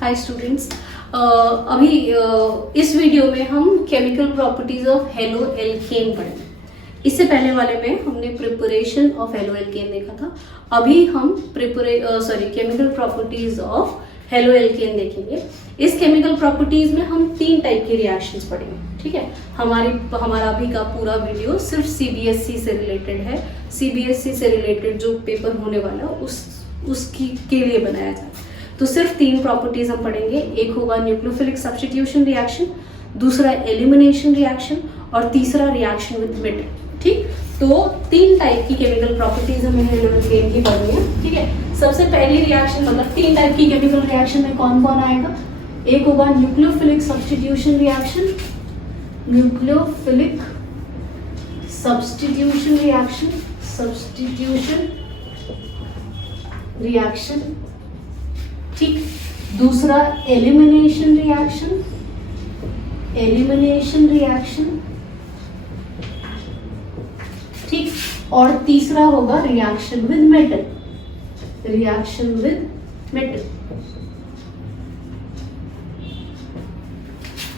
Hi students. अभी इस video में हम chemical properties of halo alkane पढ़ेंगे। इससे पहले वाले में हमने प्रिपरेशन ऑफ हेलो एल्केन देखा था। अभी हम chemical properties of halo alkane देखेंगे। इस केमिकल प्रॉपर्टीज में हम 3 टाइप के रिएक्शंस पढ़ेंगे। ठीक है, हमारा अभी का पूरा वीडियो सिर्फ सीबीएसई से रिलेटेड है। सीबीएसई से रिलेटेड जो पेपर होने वाला है उसकी के लिए बनाया जाए। तो सिर्फ 3 प्रॉपर्टीज हम पढ़ेंगे। एक होगा न्यूक्लियोफिलिक सब्स्टिट्यूशन रिएक्शन, दूसरा एलिमिनेशन रिएक्शन और तीसरा रिएक्शन विद मेटल। ठीक, तो 3 टाइप की केमिकल प्रॉपर्टीज हमें हेलो एल्केन की पढ़नी है। ठीक है, सबसे पहली रिएक्शन मतलब 3 टाइप की केमिकल रिएक्शन में कौन कौन आएगा। एक होगा nucleophilic substitution reaction, nucleophilic substitution reaction. ठीक, दूसरा एलिमिनेशन रिएक्शन। ठीक, और तीसरा होगा रिएक्शन विद मेटल।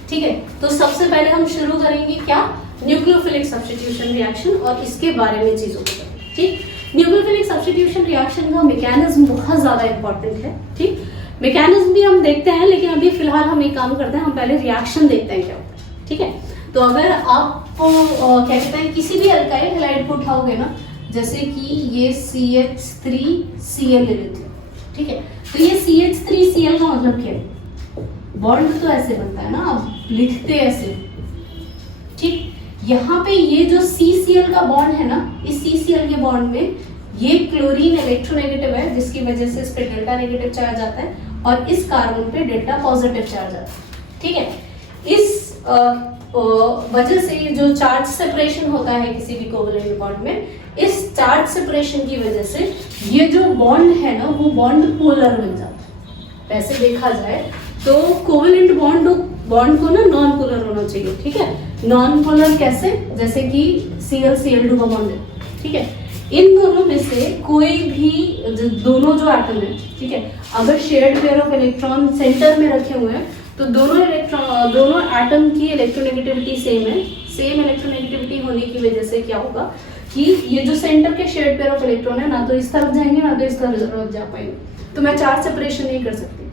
ठीक है, तो सबसे पहले हम शुरू करेंगे क्या, न्यूक्लियोफिलिक सब्स्टिट्यूशन रिएक्शन और इसके बारे में चीजों को। ठीक, न्यूक्लियोफिलिक सब्स्टिट्यूशन रिएक्शन का मैकेनिज्म बहुत ज्यादा इंपॉर्टेंट है। ठीक, मैकेनिज्म भी हम देखते हैं, लेकिन अभी फिलहाल हम एक काम करते हैं, हम पहले रिएक्शन देखते हैं क्या होता है। ठीक है, तो अगर आप क्या कहते हैं किसी भी अल्काइल हैलाइड को उठाओगे ना, जैसे कि ये CH3Cl ले लेते हो। ठीक है, तो ये CH3Cl का मतलब क्या है, बॉन्ड तो ऐसे बनता है ना, आप लिखते ऐसे। ठीक, यहाँ पे ये जो CCl का बॉन्ड है ना, इस CCl के बॉन्ड में ये क्लोरीन इलेक्ट्रोनेगेटिव है, जिसकी वजह से इस पे डेल्टा नेगेटिव चार्ज आता है और इस कार्बन पे डेल्टा पॉजिटिव चार्ज आता है। ठीक है, इस वजह से जो चार्ज सेपरेशन होता है किसी भी कोवेलेंट बॉन्ड में, इस चार्ज सेपरेशन की वजह से ये जो बॉन्ड है ना, वो बॉन्ड पोलर बन जाता है। वैसे देखा जाए तो कोवेलेंट बॉन्ड को ना नॉन पोलर होना चाहिए। ठीक है, नॉन पोलर कैसे, जैसे कि Cl-Cl2 का बॉन्ड है। ठीक है, इन दोनों में से कोई भी दोनों जो एटम है, ठीक है, अगर shared pair of electron centre में रखे हुए हैं तो दोनों एटम की इलेक्ट्रोनेगेटिविटी सेम है। सेम इलेक्ट्रोनेगेटिविटी होने की वजह से क्या होगा कि ये जो सेंटर के शेयर्ड पेयर ऑफ इलेक्ट्रॉन है, ना तो इस तरफ जाएंगे ना तो इस तरफ जा पाएंगे। तो मैं चार्ज सेपरेशन नहीं कर सकती।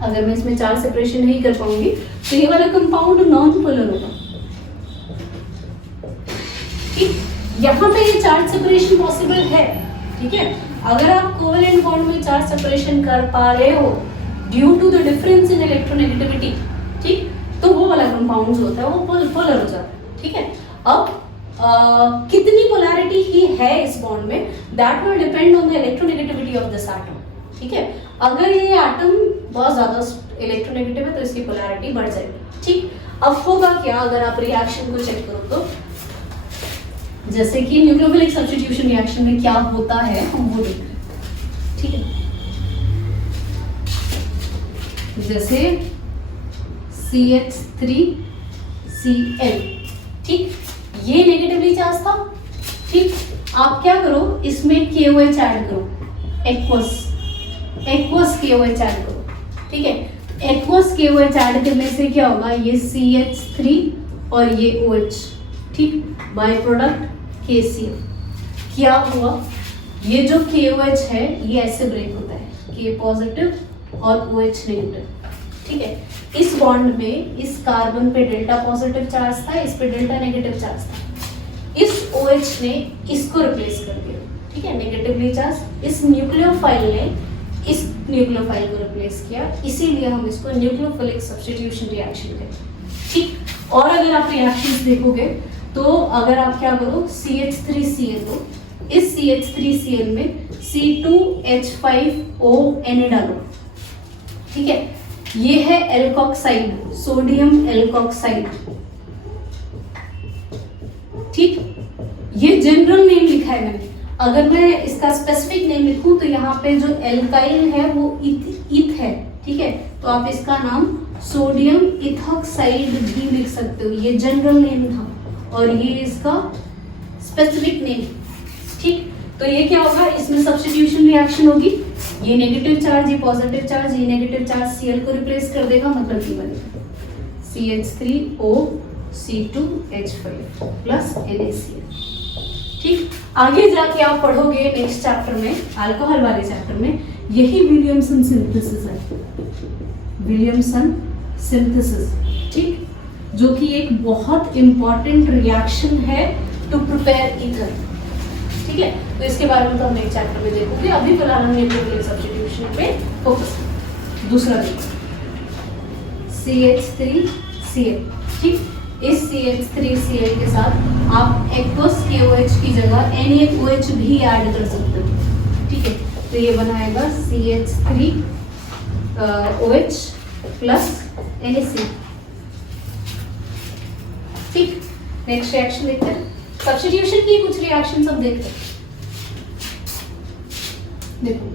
अगर मैं इसमें चार्ज सेपरेशन नहीं कर पाऊंगी तो ये वाला कंपाउंड नॉन पोलर होगा। ठीक, यहाँ पे ये चार्ज सेपरेशन पॉसिबल है। ठीक है, अगर आप कोवेलेंट बॉन्ड में चार्ज सेपरेशन कर पा रहे हो due to the difference in electronegativity, ठीक, तो वो वाला कंपाउंड जो होता है वो पोलर हो जाता है। ठीक है, अब कितनी पोलैरिटी ही है इस बॉन्ड में, that will depend on the electronegativity of this atom. ठीक है, अगर ये एटम बहुत ज्यादा इलेक्ट्रोनेगेटिव है तो इसकी पोलैरिटी बढ़ जाएगी। ठीक, अब होगा क्या अगर आप रिएक्शन को चेक करो तो, जैसे कि न्यूक्लियोफिलिक सब्स्टिट्यूशन रिएक्शन में क्या होता है हम वो देख रहे हैं। ठीक है, जैसे CH3Cl, ठीक, ये नेगेटिवली चार्ज था। ठीक, आप क्या करो, इसमें KOH ऐड करो, एक्वस KOH ऐड करो। ठीक है, एक्वस KOH ऐड करने से क्या होगा, ये CH3 और ये OH, ठीक, बाय प्रोडक्ट KCl। क्या हुआ, ये जो KOH है ये ऐसे ब्रेक होता है, K पॉजिटिव और OH नेगेटिव। ठीक है, इस बॉन्ड में इस कार्बन पे डेल्टा पॉजिटिव चार्ज था, इस पे डेल्टा नेगेटिव चार्ज था। इस OH ने इसको रिप्लेस कर दिया। ठीक है, नेगेटिवली चार्ज, इस न्यूक्लियोफाइल ने इस न्यूक्लियोफाइल को रिप्लेस किया, इसीलिए हम इसको न्यूक्लियोफिलिक सब्स्टिट्यूशन रिएक्शन कहते हैं। ठीक, और अगर आप रिएक्शंस देखोगे तो अगर आप क्या करो, CH3Cl को इस CH3Cl में C2H5O डालो। ठीक है, ये है एल्कोक्साइड, सोडियम एल्कोक्साइड। ठीक, ये जनरल नेम लिखा है मैंने। अगर मैं इसका स्पेसिफिक नेम लिखूं तो यहाँ पे जो एल्काइल है वो इथ है। ठीक है, तो आप इसका नाम सोडियम इथॉक्साइड भी लिख सकते हो। ये जनरल नेम था और ये इसका स्पेसिफिक नेम। ठीक, तो ये क्या होगा, इसमें सब्स्टिट्यूशन रिएक्शन होगी, ये नेगेटिव चार्ज, ये पॉजिटिव चार्ज, ये नेगेटिव चार्ज Cl को रिप्लेस कर देगा, मतलब ये बनेगा CH3OC2H5 प्लस NaCl। ठीक, आगे जाके आप पढ़ोगे नेक्स्ट चैप्टर में, अल्कोहल वाले चैप्टर में, यही विलियमसन सिंथेसिस है, विलियमसन सिंथेसिस। ठीक, जो कि एक बहुत इंपॉर्टेंट रिएक्शन है टू प्रिपेयर ईथर। ठीक है, तो इसके बारे में तो हम नेक्स्ट चैप्टर में देखोगे। अभी फिलहाल हम न्यूक्लियोफिलिक सब्स्टिट्यूशन पे फोकस करें। दूसरा देखो CH3Cl। ठीक, इस CH3Cl के साथ आप एक्वस KOH की जगह NaOH भी ऐड कर सकते हो। ठीक है, तो ये बनाएगा CH3OH प्लस NaCl। ठीक, नेक्स्ट रिएक्शन देखते हैं। सब्स्टिट्यूशन की कुछ रिएक्शन सब देखते हैं। देखो,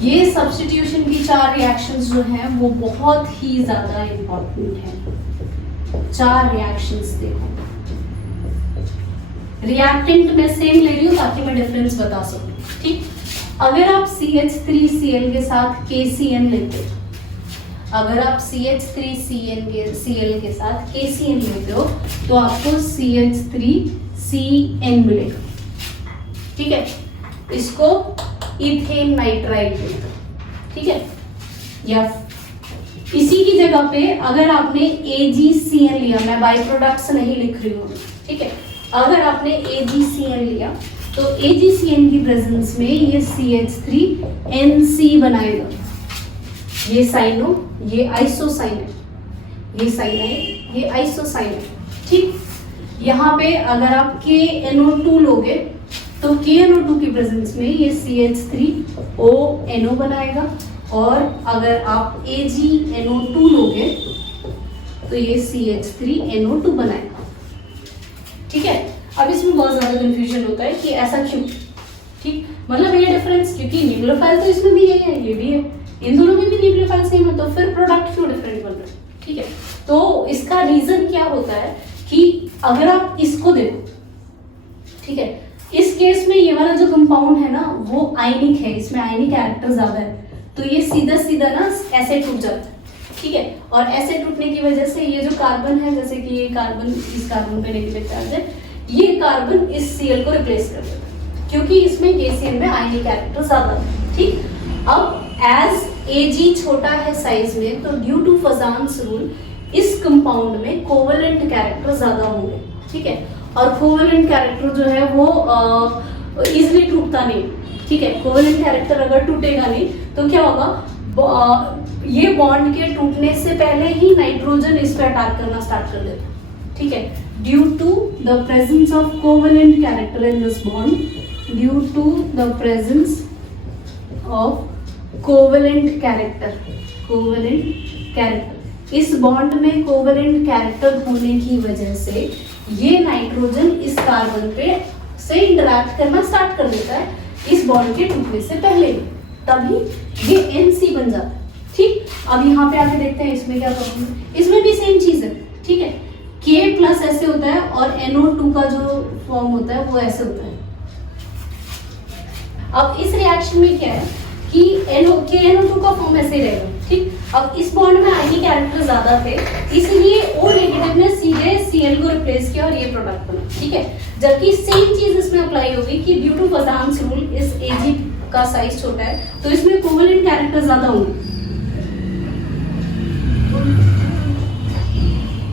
ये सब्स्टिट्यूशन की 4 रिएक्शंस जो हैं वो बहुत ही ज्यादा इंपॉर्टेंट हैं। 4 रिएक्शंस देखो, रिएक्टेंट मैं सेम ले रही हूँ ताकि मैं डिफरेंस बता सकूं। ठीक, अगर आप CH3Cl के साथ KCN लेते हो, अगर आप CH3Cl के साथ KCN लेते हो तो आपको CH3CN मिलेगा। ठीक है, इसको इथेन नाइट्राइड बोलते हैं। ठीक है, या इसी की जगह पे अगर आपने AgCN लिया, मैं बाई प्रोडक्ट्स नहीं लिख रही हूँ। ठीक है, अगर आपने AgCN लिया तो AgCN की प्रेजेंस में ये CH3NC बनाएगा। ये साइनो, ये आइसोसाइन है, ये साइन है, ये आइसोसाइन है। ठीक, यहाँ पे अगर आप KNO2 लोगे तो KNO2 की प्रेजेंस में ये CH3ONO बनाएगा, और अगर आप AgNO2 लोगे तो ये CH3NO2 बनाएगा। ठीक है, अब इसमें बहुत ज्यादा कंफ्यूजन होता है कि ऐसा क्यों। ठीक, मतलब ये डिफरेंस, क्योंकि न्यूक्लियोफाइल तो इसमें भी यही है, ये भी है, इन दोनों में भी न्यूक्लियोफाइल सेम है, तो फिर प्रोडक्ट क्यों डिफरेंट बन रहा है। ठीक है, तो इसका रीजन क्या होता है कि अगर आप इसको देखो, ठीक है, इस केस में ये वाला जो कंपाउंड है ना वो आयनिक है, इसमें आयनिक कैरेक्टर ज्यादा है, तो ये सीधा सीधा ना ऐसे टूट जाता है। ठीक है, और ऐसे टूटने की वजह से ये जो कार्बन है, जैसे कि ये कार्बन, इस कार्बन पे नेगेटिव चार्ज है, ये कार्बन इस Cl को रिप्लेस कर देता है, क्योंकि इसमें KCl में आयनिक कैरेक्टर ज्यादा है। ठीक, अब एज Ag छोटा है साइज में, तो ड्यू टू फजान्स रूल इस कंपाउंड में कोवेलेंट कैरेक्टर ज्यादा होंगे। ठीक है, और कोवेलेंट कैरेक्टर जो है वो इजिली टूटता नहीं। ठीक है, कोवेलेंट कैरेक्टर अगर टूटेगा नहीं तो क्या होगा, ये बॉन्ड के टूटने से पहले ही नाइट्रोजन इस पे अटैक करना स्टार्ट कर देता है। ठीक है, due to the presence of covalent character in this bond, due to the presence of covalent character, covalent character, इस बॉन्ड में कोवेलेंट कैरेक्टर होने की वजह से ये नाइट्रोजन इस कार्बन पे से इंटरैक्ट करना स्टार्ट कर देता है इस बॉन्ड के टूटने से पहले, तभी ये NC बन जाता है। ठीक, अब यहाँ पे आके देखते हैं इसमें क्या प्रॉब्लम है। इसमें भी सेम चीज है। ठीक है, K प्लस ऐसे होता है और NO2 का जो फॉर्म होता है वो ऐसे होता है। अब इस रिएक्शन में क्या है कि KNO2 का फॉर्म ऐसे ही रहेगा। ठीक, अब इस बॉन्ड में आयनिक कैरेक्टर ज्यादा थे, इसलिए O नेगेटिव ने सीधे Cl को रिप्लेस किया और ये प्रोडक्ट बना। ठीक है, जबकि सेम चीज इसमें अप्लाई होगी कि ड्यू टू फजान्स रूल इस Ag का साइज छोटा है, तो इसमें कोवेलेंट कैरेक्टर ज्यादा होंगे।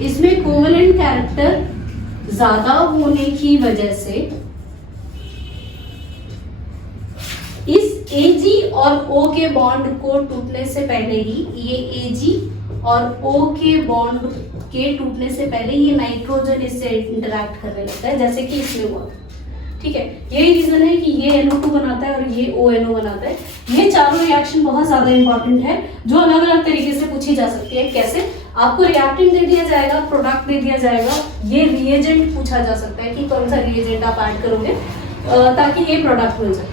इसमें कोवेलेंट कैरेक्टर ज्यादा होने की वजह से इस Ag और O के बॉन्ड को टूटने से पहले ही ये Ag और O के बॉन्ड के टूटने से पहले ये नाइट्रोजन इससे इंटरैक्ट करने लगता है, जैसे कि इसमें हुआ। ठीक है, यही रीजन है कि ये NO2 बनाता है और ये ONO बनाता है। ये चारों रिएक्शन बहुत ज्यादा इंपॉर्टेंट है, जो अलग अलग तरीके से पूछी जा सकती है। कैसे, आपको रिएक्टेंट दे दिया जाएगा, प्रोडक्ट दे दिया जाएगा, ये रिएजेंट पूछा जा सकता है कि कौन सा रिएजेंट आप ऐड करोगे ताकि ये प्रोडक्ट बन जाए।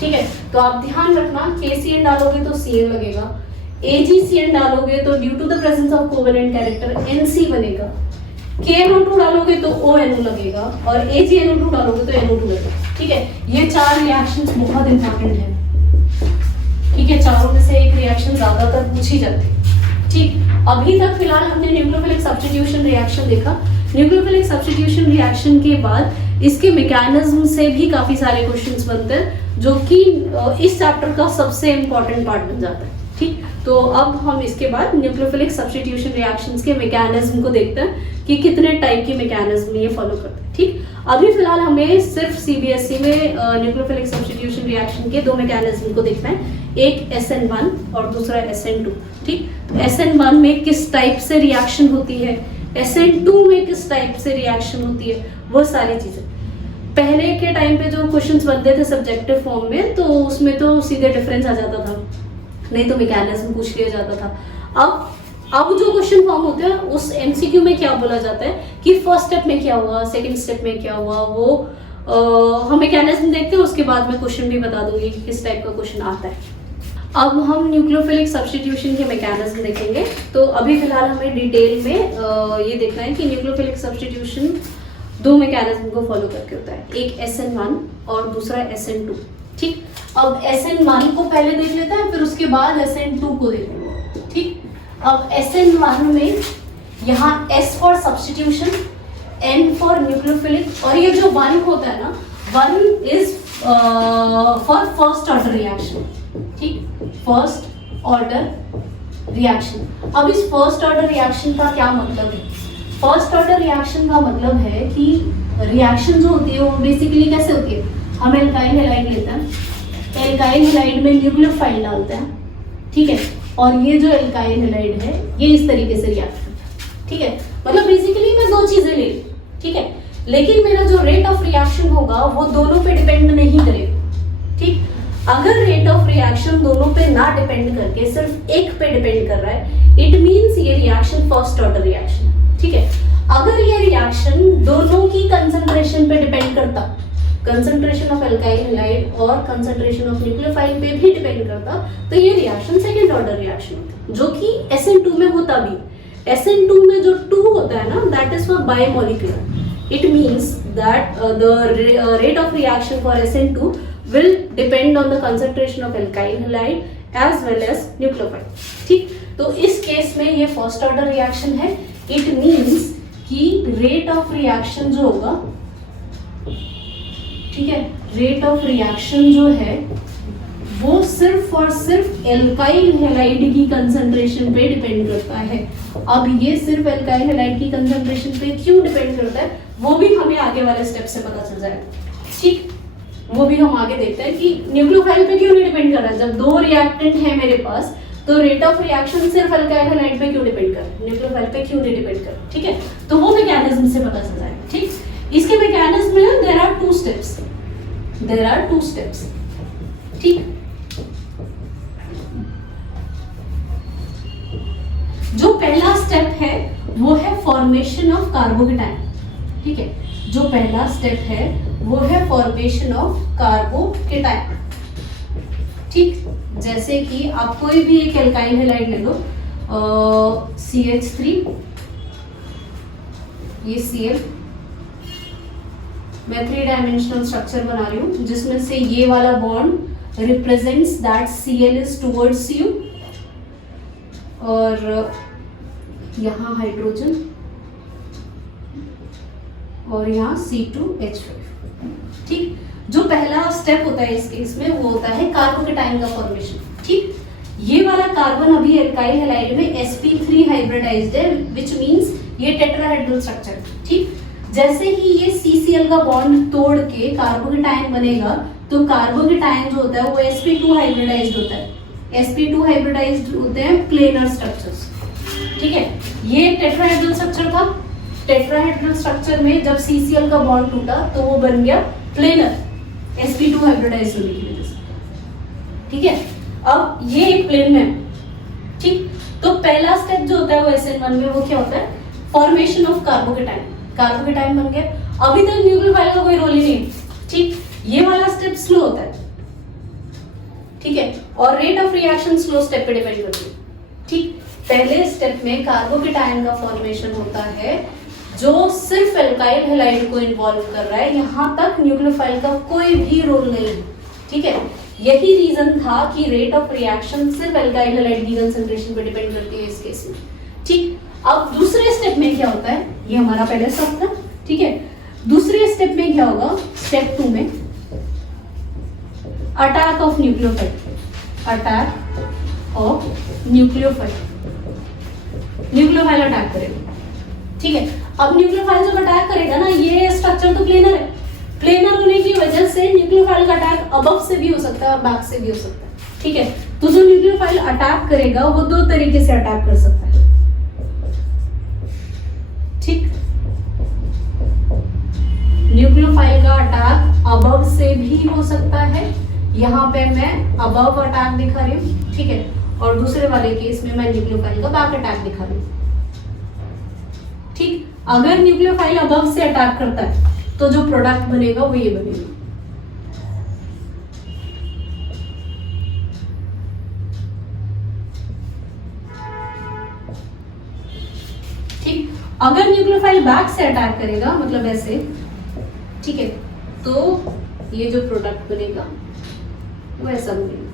ठीक है, तो आप ध्यान रखना, KCN डालोगे तो Cl लगेगा, AgCN डालोगे तो due to the presence of covalent character NC बनेगा, KNO2 डालोगे तो ONO लगेगा, और AgNO2 डालोगे तो NO2 लगेगा। ठीक है, ये 4 रिएक्शंस बहुत इंपॉर्टेंट है। ठीक ठीक है, चारों में से एक रिएक्शन ज्यादातर पूछी जाती है। ठीक, अभी तक फिलहाल हमने न्यूक्लियोफिलिक सब्स्टिट्यूशन रिएक्शन देखा। न्यूक्लियोफिलिक सब्स्टिट्यूशन रिएक्शन के बाद इसके मैकेनिज्म से भी काफी सारे क्वेश्चंस बनते हैं, जो कि इस चैप्टर का सबसे इंपॉर्टेंट पार्ट बन जाता है। ठीक, तो अब हम इसके बाद न्यूक्लियोफिलिक सब्स्टिट्यूशन रिएक्शंस के मैकेनिज्म को देखते हैं कि कितने टाइप के मैकेनिज्म ये फॉलो करते हैं। ठीक, अभी फिलहाल हमें सिर्फ सीबीएसई में न्यूक्लियोफिलिक सब्स्टिट्यूशन रिएक्शन के दो मैकेनिज्म को देखना है, एक SN1 और दूसरा SN2। ठीक, SN1 में किस टाइप से रिएक्शन होती है, SN2 में किस टाइप से रिएक्शन होती है, वो सारी चीजें। पहले के टाइम पे जो क्वेश्चंस बनते थे सब्जेक्टिव फॉर्म में, तो उसमें तो सीधे डिफरेंस आ जाता था, नहीं तो मैकेनिज्म पूछ लिया जाता था। अब जो क्वेश्चन फॉर्म होते हैं उस एमसीक्यू में क्या बोला जाता है कि फर्स्ट स्टेप में क्या हुआ, सेकंड स्टेप में क्या हुआ, वो हम मैकेनिज्म देखते हैं, उसके बाद मैं क्वेश्चन भी बता दूंगी कि किस टाइप का क्वेश्चन आता है। अब हम न्यूक्लियोफिलिक सब्स्टिट्यूशन के मैकेनिज्म देखेंगे। तो अभी फिलहाल हमें डिटेल में ये देखना है कि न्यूक्लियोफिलिक सब्स्टिट्यूशन दो मैकेनिज्म को फॉलो करके होता है, एक SN1 और दूसरा SN2। ठीक, अब SN1 को पहले देख लेते हैं, फिर उसके बाद SN2 को देखेंगे। ठीक, अब SN1 में यहाँ S for substitution, N for nucleophilic, और ये जो 1 होता है ना, 1 is for first order reaction. ठीक, फर्स्ट ऑर्डर रिएक्शन। अब इस फर्स्ट ऑर्डर रिएक्शन का क्या मतलब है? फर्स्ट ऑर्डर रिएक्शन का मतलब है कि रिएक्शन जो होती है वो बेसिकली कैसे होती है, हम एल्काइल हैलाइड लेते हैं, एल्काइल हैलाइड में न्यूक्लियोफाइल डालते हैं। ठीक है, और ये जो एल्काइल हैलाइड है ये इस तरीके से रिएक्ट करता है। ठीक है, मतलब बेसिकली मैं दो चीजें ले, ठीक है, लेकिन मेरा जो रेट ऑफ रिएक्शन होगा वो दोनों पे डिपेंड नहीं करेगा। ठीक, अगर रेट ऑफ रिएक्शन दोनों पे ना डिपेंड करके सिर्फ एक पे डिपेंड कर रहा है, इट मींस ये रिएक्शन फर्स्ट ऑर्डर रिएक्शन। ठीक है, अगर ये रिएक्शन दोनों की कंसंट्रेशन पे डिपेंड करता, कंसंट्रेशन ऑफ एल्काइल हैलाइड और कंसंट्रेशन ऑफ न्यूक्लियोफाइल पे भी डिपेंड करता, तो ये रिएक्शन सेकंड ऑर्डर रिएक्शन होती, जो कि SN2 में होता भी। SN2 में जो 2 होता है ना, that is for bimolecular. It means that the rate of reaction for SN2 will depend on the concentration of alkyl halide as well as nucleophile। ठीक, तो इस केस में ये फर्स्ट ऑर्डर रिएक्शन है। इट मींस कि rate of reaction जो होगा, ठीक है, रेट ऑफ रिएक्शन जो है वो सिर्फ और सिर्फ एल्काइल हैलाइड की कंसंट्रेशन पे डिपेंड करता है। अब ये सिर्फ एल्काइल हैलाइड की कंसंट्रेशन पे क्यों डिपेंड करता है वो भी हमें आगे वाले स्टेप से पता चल जाएगा। ठीक, वो भी हम आगे देखते हैं कि न्यूक्लियोफाइल पे क्यों नहीं डिपेंड कर रहा है। जब दो रिएक्टेंट है मेरे पास, तो रेट ऑफ रिएक्शन सिर्फ एल्काइल हैलाइड पे क्यों डिपेंड कर रहा है, न्यूक्लियोफाइल पे क्यों नहीं डिपेंड कर रहा। ठीक है, तो वो मैकेनिज्म से पता चल जाएगा। ठीक, इसके मैकेनिज्म में देयर आर टू स्टेप्स। ठीक, जो पहला स्टेप है वो है फॉर्मेशन ऑफ कार्बोकेटाइन। ठीक है, जो पहला स्टेप है वो है फॉर्मेशन ऑफ कार्बोकेटाइन। ठीक, जैसे कि आप कोई भी एक एल्काइल हैलाइड ले लो, CH3, ये Cl, मैं 3 डायमेंशनल स्ट्रक्चर बना रही हूँ जिसमें से ये वाला bond represents that Cl is towards you, और यहाँ हाइड्रोजन, और यहाँ C2H5। ठीक, जो पहला स्टेप होता है इस केस में वो होता है कार्बोकेटाइन का फॉर्मेशन। ठीक, ये वाला कार्बन अभी एल्काइल हैलाइड में sp3 हाइब्रिडाइज्ड है, विच मींस ये टेट्राहेड्रल स्ट्रक्चर। ठीक, जैसे ही ये CCl का बॉन्ड तोड़ के कार्बोकेटाइन बनेगा, तो कार्बोकेटाइन जो होता है वो sp2 हाइब्रिडाइज्ड होता है। sp2 हाइब्रिडाइज्ड होते हैं प्लेनर स्ट्रक्चर्स। ठीक है, ये टेट्राहेड्रल स्ट्रक्चर था। टेट्राहेड्रल स्ट्रक्चर में जब CCl का बॉन्ड टूटा तो वो बन गया प्लेनर, sp2 हाइब्रिडाइज्ड होने की वजह से। ठीक है, अब ये एक प्लेन में है। ठीक, तो पहला स्टेप जो होता है वो SN1 में वो क्या होता है, फॉर्मेशन ऑफ कार्बोकेटाइन। कार्बोकेटाइन बन गया, अभी तक न्यूक्लियोफाइल का कोई रोल ही नहीं। ठीक, ये वाला स्टेप स्लो होता है। ठीक है, और rate of reaction slow step पे डिपेंड करती है। ठीक, पहले स्टेप में कार्बोकेटाइन का फॉर्मेशन होता है जो सिर्फ एल्काइल हैलाइड को इन्वॉल्व कर रहा है, यहाँ तक न्यूक्लियोफाइल का कोई भी रोल नहीं है। ठीक है, यही रीजन था कि रेट ऑफ रिएक्शन सिर्फ एल्काइल हैलाइड की कंसंट्रेशन पे डिपेंड करती है इस केस में। ठीक, अब दूसरे स्टेप में क्या होता है, ये हमारा पहले स्टेप था, ठीक है। दूसरे स्टेप में क्या होगा, स्टेप 2 में attack of nucleophile, attack of nucleophile, nucleophile attack करेगा, ठीक है। अब न्यूक्लियोफाइल जब अटैक करेगा ना, ये स्ट्रक्चर तो प्लेनर है, प्लेनर होने की वजह से न्यूक्लियोफाइल का अटैक अबव से भी हो सकता है और बैक से भी हो सकता है, ठीक है। तो जो न्यूक्लियोफाइल अटैक करेगा वो दो तरीके से अटैक कर सकता है, ठीक। न्यूक्लियोफाइल का अटैक अबव से भी हो सकता है, यहाँ पे मैं अबव अटैक दिखा रही हूँ, ठीक है, और दूसरे वाले केस में मैं न्यूक्लियोफाइल का बैक अटैक दिखा रही हूँ, ठीक। अगर न्यूक्लियोफाइल अबव से अटैक करता है तो जो प्रोडक्ट बनेगा वो ये बनेगा, ठीक। अगर न्यूक्लियोफाइल बैक से अटैक करेगा, मतलब ऐसे, ठीक है, तो ये जो प्रोडक्ट बनेगा वो ऐसा बनेगा,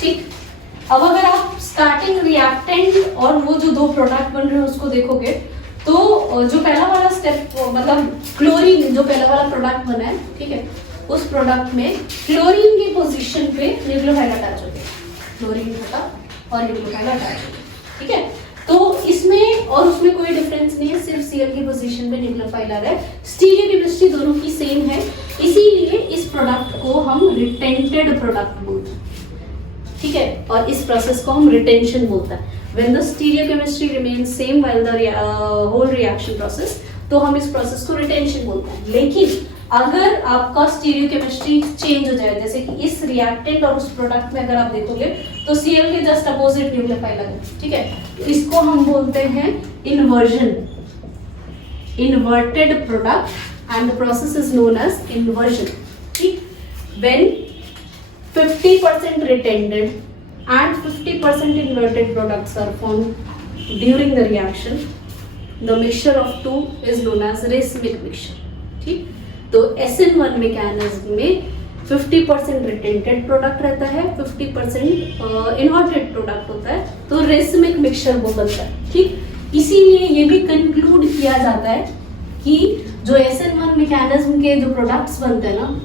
ठीक। अब अगर आप स्टार्टिंग रिएक्टेंट और वो जो दो प्रोडक्ट बन रहे हैं उसको देखोगे तो जो पहला वाला स्टेप, मतलब क्लोरीन जो पहला वाला प्रोडक्ट बना है, ठीक है, उस प्रोडक्ट में क्लोरीन की पोजीशन पे न्यूक्लियोफाइल अटैच होते हैं, क्लोरीन होता और न्यूक्लियोफाइल अटैच होते हैं, ठीक है। तो इसमें और उसमें कोई डिफरेंस नहीं है, सिर्फ Cl की पोजीशन पे न्यूक्लियोफाइल आ रहा है। स्टीरियोकेमिस्ट्री दोनों की सेम है, इसीलिए इस प्रोडक्ट को हम रिटेंटेड प्रोडक्ट बोलते हैं, ठीक है, और इस प्रोसेस को हम रिटेंशन बोलते हैं। When the stereochemistry remains same while the whole reaction process, तो हम इस प्रोसेस को रिटेंशन बोलते हैं। लेकिन अगर आपका स्टीरियोकेमिस्ट्री चेंज हो जाए, जैसे कि इस रिएक्टेंट और उस प्रोडक्ट में अगर आप देखोगे तो Cl के जस्ट अपोजिट न्यूक्लियोफाइल है, ठीक है, इसको हम बोलते हैं inversion, inverted product, and the process is known as inversion, ठीक। When 50% retented and 50% inverted products are formed during the reaction, the mixture of two is known as racemic mixture, ठीक। तो SN1 मैकेनिज्म में 50% retented product रहता है, 50% inverted product होता है, तो racemic mixture वो बनता है, ठीक। इसीलिए ये भी कंक्लूड किया जाता है कि जो SN1 मैकेनिज्म के जो प्रोडक्ट्स बनते हैं ना,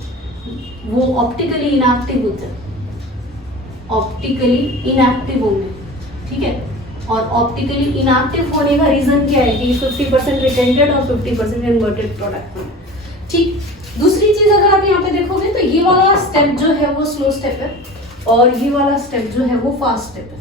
वो ऑप्टिकली इनएक्टिव होते हैं, ऑप्टिकली इनएक्टिव होंगे, ठीक है। और ऑप्टिकली इनएक्टिव होने का रीजन क्या है कि 50% रिटेंटेड और 50% इन्वर्टेड प्रोडक्ट में, ठीक। दूसरी चीज अगर आप यहाँ पे देखोगे तो ये वाला स्टेप जो है वो स्लो स्टेप है और ये वाला स्टेप जो है वो फास्ट स्टेप है,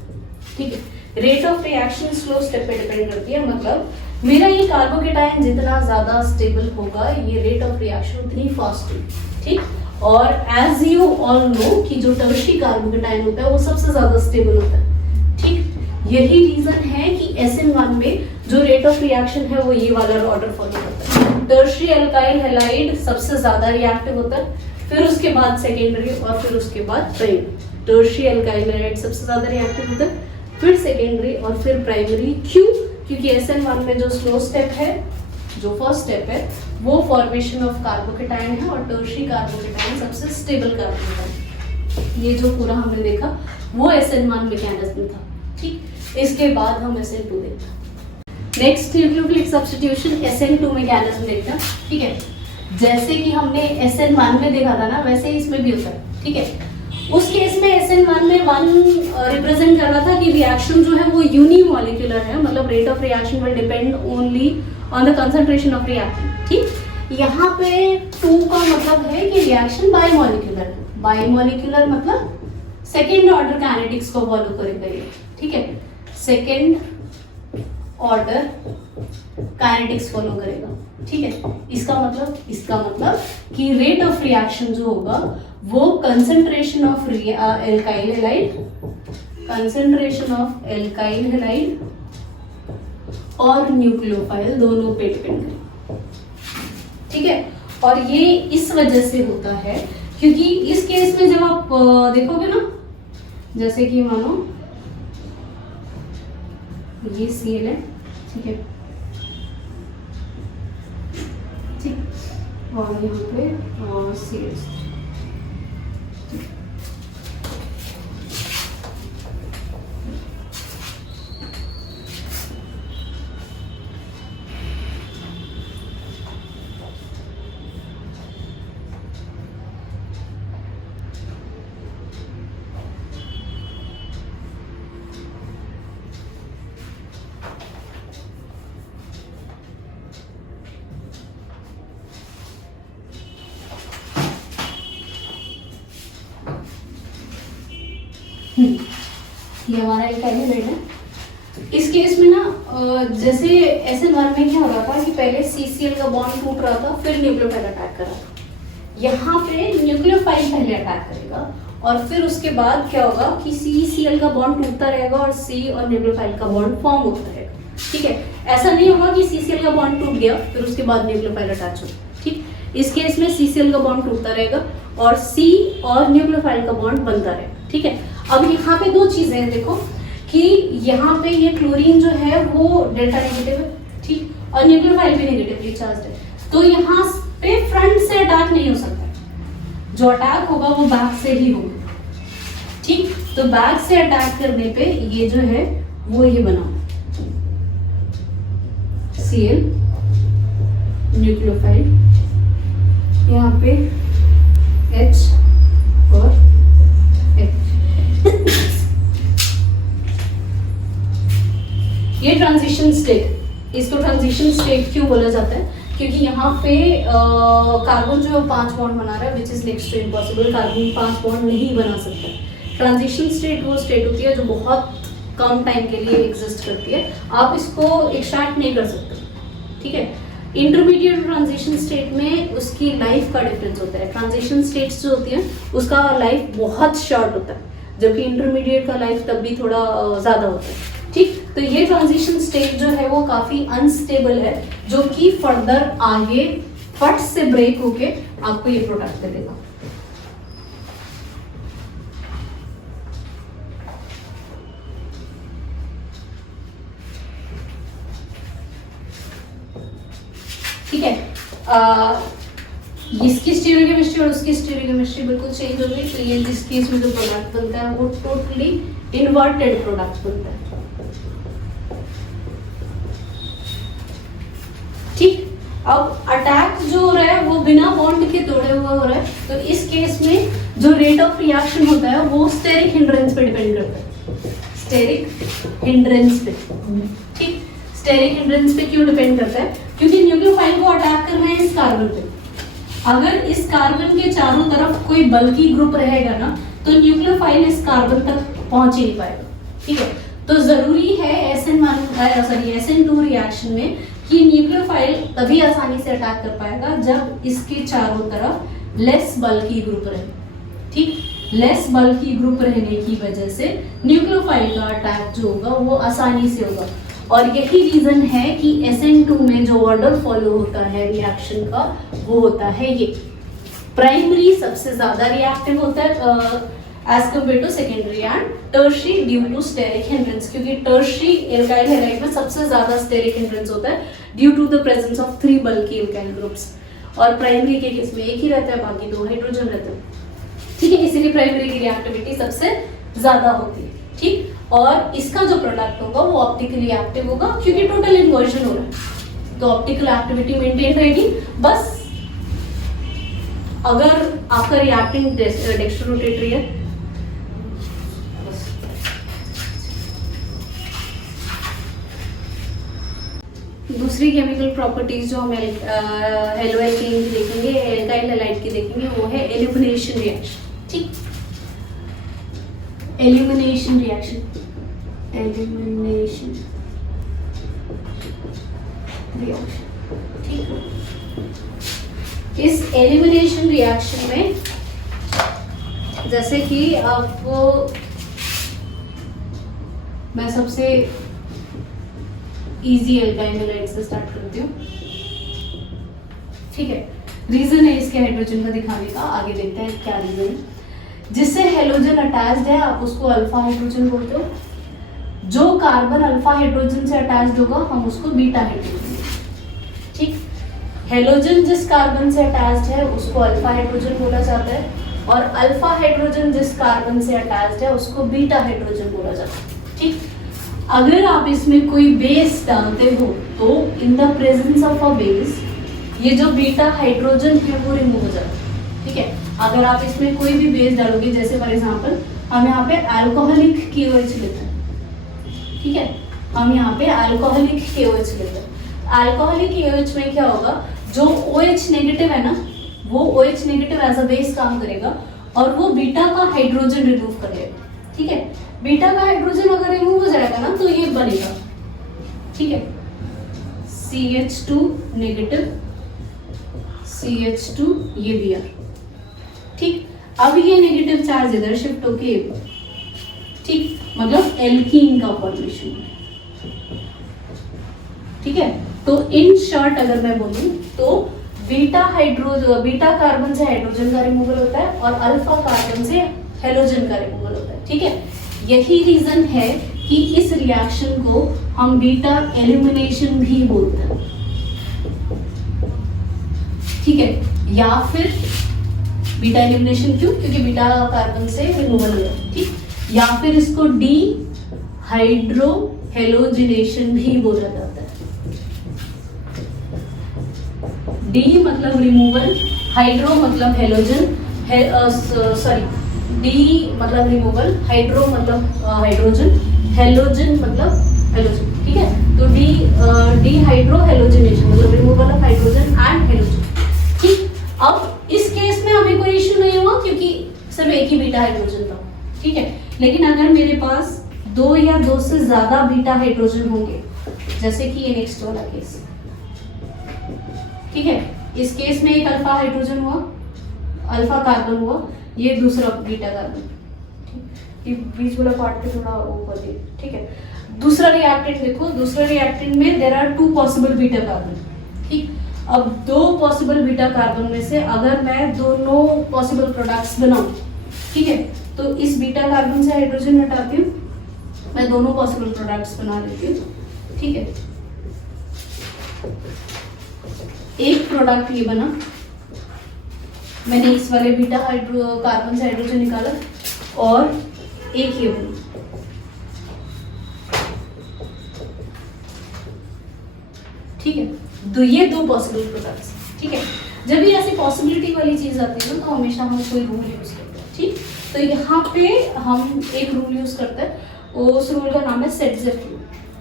ठीक है। Rate of reaction slow step पे डिपेंड करती है, मतलब मेरा ये कार्बोकेटाइन जितना ज्यादा स्टेबल होगा ये रेट ऑफ रिएक्शन उतनी फास्ट होगी, ठीक। और एज यू ऑल नो कि जो टर्शियरी कार्बोकेटाइन होता है वो सबसे ज्यादा स्टेबल होता है, ठीक। यही रीजन है कि SN1 में जो रेट ऑफ रिएक्शन है वो ये वाला ऑर्डर फॉलो करता है। टर्शियरी अल्काइल हैलाइड सबसे ज्यादा रिएक्टिव होता है, फिर उसके बाद सेकेंडरी और फिर उसके बाद प्राइमरी। टर्शियरी अल्काइल हैलाइड सबसे ज्यादा रिएक्टिव होता है, फिर सेकेंडरी और फिर प्राइमरी। क्यों? क्योंकि SN1 में जो स्लो स्टेप है, जो फर्स्ट स्टेप है, वो फॉर्मेशन ऑफ कार्बोकेटाइन है और टर्शियरी कार्बोकेटाइन सबसे स्टेबल कार्बोकेटाइन। ये जो पूरा हमने देखा वो SN1 मैकेनिज्म था, ठीक। इसके बाद हम SN2 देखते हैं। Next nucleophilic substitution SN2 mechanism देखते हैं, ठीक है। जैसे कि हमने SN1 में देखा था ना, वैसे ही इसमें भी होता है, ठीक है। उस केस में SN1 में 1 रिप्रेजेंट कर रहा था कि रिएक्शन जो है वो यूनिमॉलिक्यूलर है, मतलब rate of reaction will depend only on the concentration of reactant, ठीक। यहाँ पे 2 का मतलब है कि रिएक्शन बायोमॉलिक्यूलर है। बायोमॉलिक्यूलर मतलब सेकेंड ऑर्डर काइनेटिक्स को फॉलो करेगा ये, ठीक है, सेकेंड ऑर्डर काइनेटिक्स फॉलो करेगा, ठीक है। इसका मतलब कि रेट ऑफ रिएक्शन जो होगा वो concentration of alkyl halide, concentration of alkyl halide और न्यूक्लियोफाइल दोनों पे डिपेंड करेगा, ठीक है। और ये इस वजह से होता है क्योंकि इस केस में जब आप देखोगे ना, जैसे कि मानो ये Cl है, ठीक है, और यहाँ पे CH3। ये हमारा एक एलिमेंट है। इस केस में ना जैसे ऐसे नॉर्म में क्या हो रहा था कि पहले CCl का बॉन्ड टूट रहा था, फिर न्यूक्लियोफाइल अटैक कर रहा था। यहाँ पे न्यूक्लियोफाइल पहले अटैक करेगा और फिर उसके बाद क्या होगा कि CCl का बॉन्ड टूटता रहेगा और C और न्यूक्लियोफाइल का बॉन्ड फॉर्म होता रहेगा। ठीक है, ऐसा नहीं होगा कि CCl का बॉन्ड टूट गया फिर उसके बाद न्यूक्लियोफाइल अटैच हो। ठीक, इस केस में CCl का बॉन्ड टूटता रहेगा और C और न्यूक्लियोफाइल का बॉन्ड बनता रहेगा। ठीक है, अब यहाँ पे दो चीजें हैं, देखो कि यहाँ पे ये क्लोरीन जो है वो डेल्टा नेगेटिव है, ठीक, और न्यूक्लियोफाइल भी नेगेटिवली चार्ज्ड है, तो यहाँ पे फ्रंट से अटैक नहीं हो सकता, जो अटैक होगा वो बैक से ही होगा। ठीक, तो बैक से अटैक करने पे ये जो है वो ये बना Cl न्यूक्लियोफाइल, यहाँ पे H और ये ट्रांजिशन स्टेट, इसको ट्रांजिशन स्टेट क्यों बोला जाता है? क्योंकि यहाँ पे कार्बन जो 5 बॉन्ड बना रहा है, which is next to impossible, carbon 5 bond नहीं बना सकता। ट्रांजिशन स्टेट वो स्टेट होती है जो बहुत कम टाइम के लिए एग्जिस्ट करती है, आप इसको एक्सट्रैक्ट नहीं कर सकते। ठीक है, इंटरमीडिएट ट्रांजिशन स्टेट में उसकी लाइफ का डिफरेंस होता है। ट्रांजिशन स्टेट्स जो होती है उसका लाइफ बहुत शॉर्ट होता है, जबकि इंटरमीडिएट का लाइफ तब भी थोड़ा ज़्यादा होता है। ठीक, तो ये ट्रांजिशन स्टेट जो है वो काफ़ी अनस्टेबल है, जो कि फर्दर आगे फट से ब्रेक होके आपको ये प्रोडक्ट दे देगा। ठीक है, इसकी स्टीरियोकेमिस्ट्री और उसकी स्टीरियोकेमिस्ट्री बिल्कुल चेंज हो गई, तो ये जिस केस में जो प्रोडक्ट बनता है वो टोटली इन्वर्टेड प्रोडक्ट बनता है। ठीक, अब अटैक जो हो रहा है वो बिना बॉन्ड के तोड़े हुए हो रहा है, तो इस केस में जो रेट ऑफ रिएक्शन होता है वो स्टेरिक हिंड्रेंस पे डिपेंड करता है। स्टेरिक हिंड्रेंस पे, ठीक, स्टेरिक हिंड्रेंस पे क्यों डिपेंड करता है? क्योंकि न्यूक्लियोफाइल को अटैक कर रहे हैं इस कार्बन पे। अगर इस कार्बन के चारों तरफ कोई बल्की ग्रुप रहेगा ना, तो न्यूक्लियोफाइल इस कार्बन तक पहुंच ही नहीं पाएगा। ठीक है, तो जरूरी है SN2 रिएक्शन में कि न्यूक्लियोफाइल तभी आसानी से अटैक कर पाएगा जब इसके चारों तरफ लेस बल्की ग्रुप रहे। ठीक, लेस बल्की ग्रुप रहने की वजह से न्यूक्लियोफाइल का अटैक जो होगा वो आसानी से होगा, और यही रीजन है कि SN2 में जो ऑर्डर फॉलो होता है रिएक्शन का वो होता है ये। प्राइमरी सबसे ज्यादा रिएक्टिव होता है as compare to secondary and tertiary due to steric hindrance, क्योंकि टर्शरी एल्काइल हैलाइड में सबसे ज्यादा स्टेरिक हिंड्रेंस होता है due to the presence of 3 bulky alkyl groups, और प्राइमरी के केस में एक ही रहता है, बाकी 2 हाइड्रोजन रहते हैं। ठीक है, इसीलिए प्राइमरी की रिएक्टिविटी सबसे ज्यादा होती है। ठीक, और इसका जो प्रोडक्ट होगा वो ऑप्टिकली एक्टिव होगा, क्योंकि टोटल इन्वर्जन हो रहा है, तो ऑप्टिकल एक्टिविटी मेंटेन रहेगी। बस अगर आपका रिएक्टिंग डेक्स्ट्रोरोटेटरी है, दूसरी केमिकल प्रॉपर्टीज जो हम हेलोएल्केन की देखेंगे, एल्काइल हैलाइड की देखेंगे, वो है एल्यूमिनेशन रिएक्शन। ठीक, एल्यूमिनेशन रिएक्शन, एल्यूमिनेशन रिएक्शन। ठीक, इस एल्यूमिनेशन रिएक्शन में जैसे कि आपको मैं सबसे इजी एल्काइल हैलाइड से स्टार्ट करती हूँ। ठीक है, रीजन है इसके हाइड्रोजन का दिखाने का, आगे देखते हैं क्या रीजन है। जिससे हेलोजन अटैच्ड है आप उसको अल्फा हाइड्रोजन बोलते हो, जो कार्बन अल्फा हाइड्रोजन से अटैच्ड होगा हम उसको बीटा हाइड्रोजन। ठीक, हेलोजन जिस कार्बन से अटैच्ड है उसको अल्फा हाइड्रोजन बोला जाता है, और अल्फा हाइड्रोजन जिस कार्बन से अटैच्ड है उसको बीटा हाइड्रोजन बोला जाता है। ठीक, अगर आप इसमें कोई बेस डालते हो तो in the presence of a base ये जो बीटा हाइड्रोजन है वो रिमूव हो जाता है। ठीक है, अगर आप इसमें कोई भी बेस डालोगे, जैसे फॉर एग्जांपल हम यहाँ पे अल्कोहलिक KOH लेते हैं। ठीक है, हम यहाँ पे अल्कोहलिक KOH लेते हैं। अल्कोहलिक KOH में क्या होगा, जो OH नेगेटिव है ना, वो OH negative as a base काम करेगा और वो बीटा का हाइड्रोजन रिमूव करेगा। ठीक है, बीटा का हाइड्रोजन अगर रिमूव हो जाएगा ना तो ये बनेगा। ठीक है, CH2 नेगेटिव, CH2 ये Br। ठीक, अब ये नेगेटिव चार्ज इधर शिफ्ट होके, ठीक, मतलब एल्कीन का फॉर्मेशन। ठीक है, तो इन शॉर्ट अगर मैं बोलूं तो बीटा कार्बन से हाइड्रोजन का रिमूवल होता है और अल्फा कार्बन से हेलोजन का रिमूवल होता है। ठीक है, यही रीजन है कि इस रिएक्शन को हम बीटा एलिमिनेशन भी बोलते हैं। ठीक है, या फिर बीटा एलिमिनेशन क्यों, क्योंकि बीटा कार्बन से रिमूवल हो रहा है। ठीक, या फिर इसको डी हाइड्रो हेलोजिनेशन भी बोला जाता है। डी मतलब रिमूवल, हाइड्रो मतलब हेलोजन, सॉरी डी मतलब रिमूवल, हाइड्रो मतलब हाइड्रोजन, हेलोजन मतलब हेलोजन। ठीक है, तो डी हाइड्रो हेलोजिनेशन मतलब removal of hydrogen and halogen. ठीक, अब इस केस में हमें कोई इश्यू नहीं हुआ क्योंकि सिर्फ एक ही बीटा हाइड्रोजन था। ठीक है, लेकिन अगर मेरे पास 2 या 2 से ज्यादा बीटा हाइड्रोजन होंगे, जैसे कि ये नेक्स्ट वाला केस, ठीक है, इस केस में एक अल्फा हाइड्रोजन हुआ, अल्फा कार्बन हुआ, ये दूसरा बीटा कार्बन। ये बीच वाला पार्ट पे थोड़ा ऊपर दे। ठीक है, दूसरा रिएक्टेंट देखो, दूसरा रिएक्टेंट में there are 2 possible beta carbon. ठीक, अब 2 पॉसिबल बीटा कार्बन में से अगर मैं दोनों पॉसिबल प्रोडक्ट्स बनाऊं, ठीक है, तो इस बीटा कार्बन से हाइड्रोजन हटाती हूँ, मैं दोनों पॉसिबल प्रोडक्ट्स बना लेती हूँ। ठीक है, एक प्रोडक्ट ये बना, मैंने इस वाले बीटा कार्बन से हाइड्रोजन निकाला, और एक ये बना। ठीक है, तो ये 2 पॉसिबल प्रोडक्ट्स। ठीक है, जब भी ऐसी पॉसिबिलिटी वाली चीज आती है ना तो हमेशा हम कोई रूल यूज करते हैं। ठीक, तो यहाँ पे हम एक रूल यूज करते हैं, उस रूल का नाम है सेट-जेफ रूल।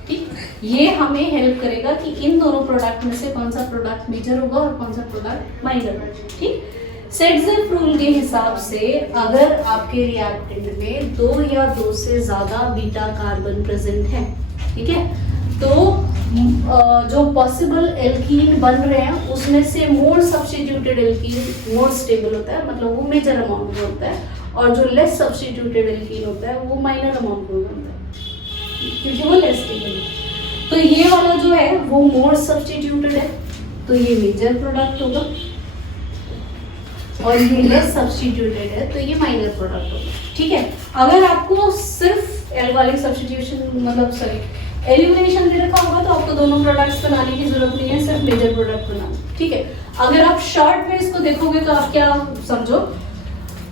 ठीक, ये हमें हेल्प करेगा कि इन दोनों प्रोडक्ट में से कौन सा प्रोडक्ट मेजर होगा और कौन सा प्रोडक्ट माइनर होगा। ठीक, सेट-जेफ रूल के हिसाब से अगर आपके रिएक्टेंट में 2 या 2 से ज्यादा बीटा कार्बन प्रेजेंट है, ठीक है, तो जो पॉसिबल एल्कीन बन रहे हैं उसमें से मोर सब्स्टिट्यूटेड एल्कीन मोर स्टेबल होता है, मतलब वो मेजर अमाउंट में होता है, और जो लेस सब्स्टिट्यूटेड एल्कीन होता है वो माइनर अमाउंट में होता है क्योंकि वो लेस स्टेबल है। तो ये वाला जो है वो मोर सब्स्टिट्यूटेड है, तो ये मेजर प्रोडक्ट होगा, और ये लेस सब्स्टिट्यूटेड है तो ये माइनर प्रोडक्ट होगा। ठीक है, अगर आपको सिर्फ एल्कोहलिक सब्स्टिट्यूशन मतलब सॉरी एलिमिनेशन दे रखा होगा तो आपको दोनों प्रोडक्ट्स बनाने की जरूरत नहीं है, सिर्फ मेजर प्रोडक्ट बनाना। ठीक है, अगर आप शॉर्ट में इसको देखोगे तो आप क्या समझो,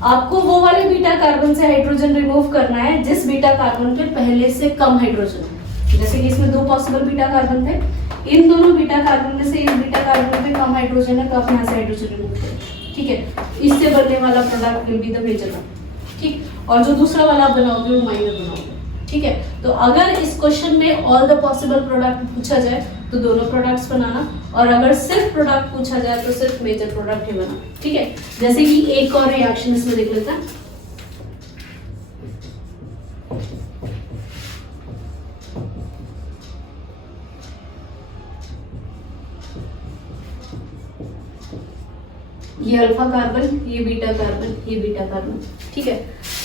आपको वो वाले बीटा कार्बन से हाइड्रोजन रिमूव करना है जिस बीटा कार्बन पे पहले से कम हाइड्रोजन है। जैसे कि इसमें 2 पॉसिबल बीटा कार्बन थे, इन दोनों बीटा कार्बन में से इस बीटा कार्बन पे कम हाइड्रोजन है तो आप यहाँ से हाइड्रोजन रिमूव करें। ठीक है, इससे बनने वाला product will be the major one. ठीक, और जो दूसरा वाला आप बनाओगे वो माइनर बनाओगे। ठीक है, तो अगर इस क्वेश्चन में ऑल द पॉसिबल प्रोडक्ट पूछा जाए तो दोनों प्रोडक्ट्स बनाना, और अगर सिर्फ प्रोडक्ट पूछा जाए तो सिर्फ मेजर प्रोडक्ट ही बनाना। ठीक है, जैसे कि एक और रिएक्शन इसमें देख लेते हैं। ये अल्फा कार्बन, ये बीटा कार्बन, ये बीटा कार्बन। ठीक है,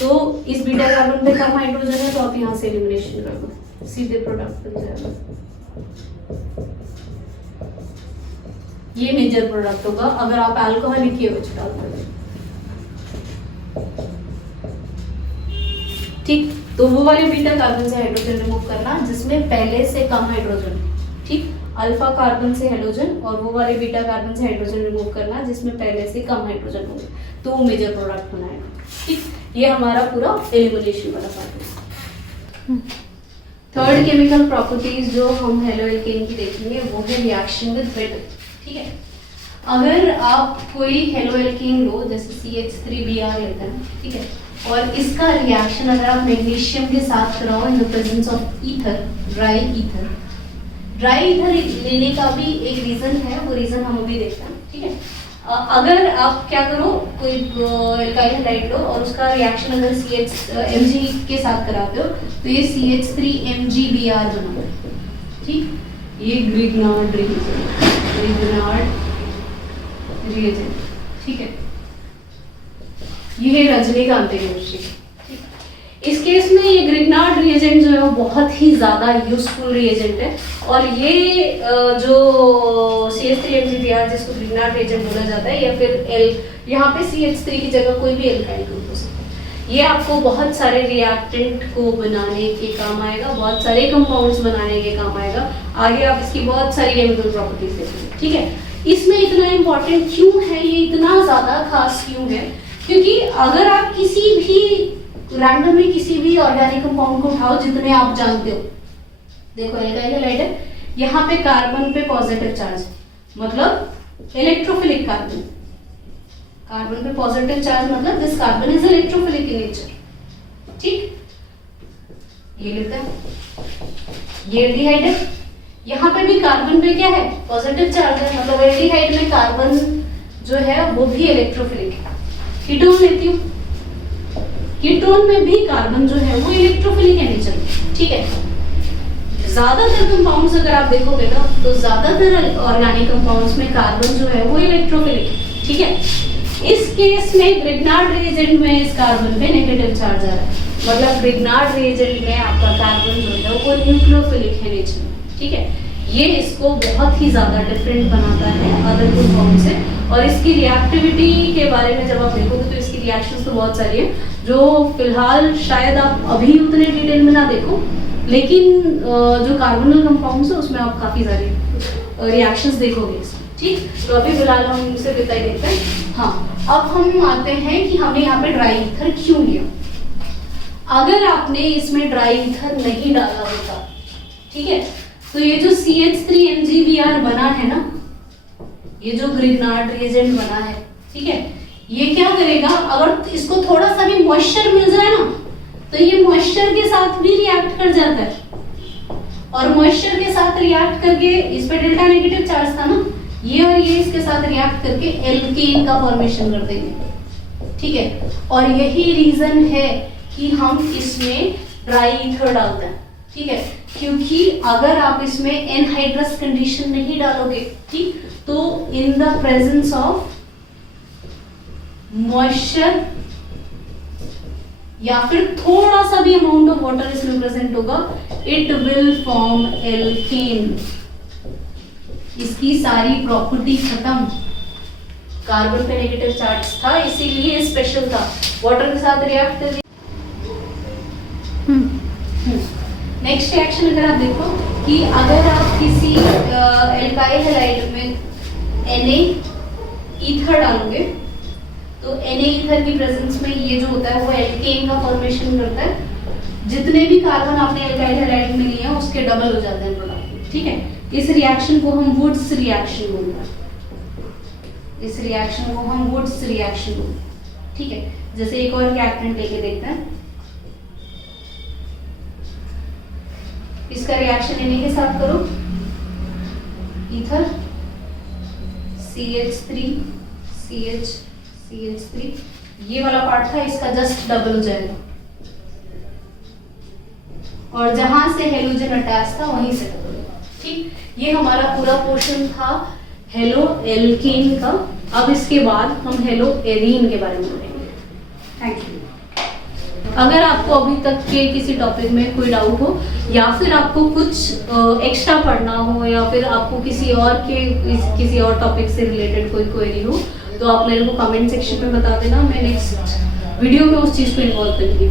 तो इस बीटा कार्बन में कम हाइड्रोजन है तो आप यहाँ से एलिमिनेशन कर दो, सीधे प्रोडक्ट बन जाएगा। ये मेजर प्रोडक्ट होगा अगर आप अल्कोहलिक KOH डालते हैं। ठीक, तो वो वाले बीटा कार्बन से हाइड्रोजन रिमूव करना जिसमें पहले से कम हाइड्रोजन। ठीक, अल्फा कार्बन से हेलोजन और वो वाले बीटा कार्बन से हाइड्रोजन रिमूव करना जिसमें पहले से कम हाइड्रोजन होंगे, तो वो मेजर प्रोडक्ट बनाएगा। ठीक, ये हमारा पूरा एलिमिनेशन वाला पार्ट है। थर्ड केमिकल प्रॉपर्टीज जो हम हेलो एल्केन की देखेंगे वो है रिएक्शन विद मेटल। ठीक है, अगर आप कोई हेलो एल्केन लो जैसे CH3Br लेते हैं, ठीक है, और इसका रिएक्शन अगर आप मैग्नीशियम के साथ कराओ in the presence of ether, dry ether लेने का भी एक रीजन है, वो रीजन हम अभी देखते हैं। ठीक है, अगर आप क्या करो, कोई एल्काइल हैलाइड लो और उसका रिएक्शन अगर CH Mg के साथ कराते हो तो ये CH3MgBr बना। ठीक, ये ग्रिग्नार्ड रिएजेंट। ठीक है, ये है रजनीकांत केमिस्ट्री। इस केस में ये ग्रिग्नार्ड रिएजेंट जो है वो बहुत ही ज़्यादा यूजफुल रिएजेंट है, और ये जो CH3MgBr जिसको ग्रिग्नार्ड रिएजेंट बोला जाता है, या फिर यहाँ पे CH3 की जगह कोई भी एल्काइल ग्रुप हो सकता है, ये आपको बहुत सारे रिएक्टेंट को बनाने के काम आएगा, बहुत सारे कंपाउंड्स बनाने के काम आएगा। आगे आप इसकी बहुत सारी केमिकल प्रॉपर्टीज देखेंगे। ठीक है, इसमें इतना इम्पोर्टेंट क्यों है, ये इतना ज़्यादा खास क्यों है, क्योंकि अगर आप किसी भी रैंडमली किसी भी ऑर्गेनिक कंपाउंड को उठाओ जितने आप जानते हो, देखो एल्काइल हैलाइड है, यहाँ पे कार्बन पे पॉजिटिव चार्ज, मतलब इलेक्ट्रोफिलिक कार्बन, कार्बन पे पॉजिटिव चार्ज मतलब this carbon is electrophilic in nature. ठीक, ये लेते हैं, ये एल्डिहाइड है, यहाँ पे भी कार्बन पे क्या है, पॉजिटिव चार्ज है, मतलब एल्डिहाइड में कार्बन जो है वो भी इलेक्ट्रोफिलिक है। कीटोन लेती हूँ, कीटोन में भी कार्बन जो है वो इलेक्ट्रोफिलिक है नेचर। ठीक है, ज्यादातर कंपाउंड्स अगर आप देखोगे ना तो ज्यादातर ऑर्गेनिक कंपाउंड्स में कार्बन जो है वो इलेक्ट्रोफिलिक है। ठीक है, इस केस में ग्रिग्नार्ड रिएजेंट में इस कार्बन पे नेगेटिव चार्ज आ रहा है, मतलब ग्रिग्नार्ड रिएजेंट में आपका कार्बन जो है वो न्यूक्लियोफिलिक है नेचर। ठीक है, ये इसको बहुत ही ज्यादा डिफरेंट बनाता है अदर कंपाउंड से, और इसकी रिएक्टिविटी के बारे में जब आप देखोगे तो इसकी रिएक्शंस तो बहुत सारी है जो फिलहाल शायद आप अभी उतने डिटेल में ना देखो, लेकिन जो कार्बोनल कंपाउंड्स है उसमें आप काफी सारे रिएक्शंस देखोगे। ठीक, तो अभी फिलहाल हम उनसे बिताई देखते हैं। हाँ, अब हम आते हैं कि हमने यहाँ पे ड्राई ईथर क्यों लिया। अगर आपने इसमें ड्राई ईथर नहीं डाला होता, ठीक है, तो ये जो CH3MgBr बना है ना, ये जो ग्रिग्नार्ड रिएजेंट बना है, ठीक है, ये क्या करेगा, अगर इसको थोड़ा सा भी मॉइस्चर मिल जाए ना तो ये मॉइस्चर के साथ भी रिएक्ट कर जाता है, और मॉइस्चर के साथ रिएक्ट करके, इस पे डेल्टा नेगेटिव चार्ज था ना, ये और ये इसके साथ रिएक्ट करके एल्केन का फॉर्मेशन कर देंगे। ठीक है, और यही रीजन है कि हम इसमें ड्राई ईथर डालते हैं। ठीक है, क्योंकि अगर आप इसमें एनहाइड्रस कंडीशन नहीं डालोगे, ठीक, तो in the presence of moisture या फिर थोड़ा सा भी अमाउंट ऑफ वाटर इसमें प्रेजेंट होगा, इट विल फॉर्म एल्केन। इसकी सारी प्रॉपर्टी खत्म, कार्बन पे नेगेटिव चार्ज था इसीलिए स्पेशल था, वाटर के साथ रिएक्ट कर। नेक्स्ट रिएक्शन अगर आप देखो कि अगर आप किसी एल्काइल हैलाइड में Na ईथर डालोगे तो Na ईथर की प्रेजेंस में ये जो होता है वो एल्केन का फॉर्मेशन करता है। जितने भी कार्बन आपने एल्काइल हैलाइड में लिए हैं उसके डबल हो जाते हैं प्रोडक्ट। ठीक है, इस रिएक्शन को हम वुड्स रिएक्शन बोलते हैं, इस रिएक्शन को हम वुड्स रिएक्शन बोलते हैं। ठीक है, जैसे एक और रिएक्टेंट लेके देखते हैं, इसका रिएक्शन Na के साथ करो, ईथर CH3 CH3, ये वाला पार्ट था इसका जस्ट डबल हो जाएगा, और जहां से हेलोजन अटैच था वहीं से डबल होगा। ठीक, ये हमारा पूरा पोर्शन था हेलो एल्केन का। अब इसके बाद हम हेलो एरीन के बारे में बोलेंगे। Thank you. अगर आपको अभी तक के किसी टॉपिक में कोई डाउट हो या फिर आपको कुछ एक्स्ट्रा पढ़ना हो या फिर आपको किसी और टॉपिक से रिलेटेड कोई क्वेरी हो तो आप मेरे को कमेंट सेक्शन में बता देना, मैं नेक्स्ट वीडियो में उस चीज़ को इन्वॉल्व करूँगी।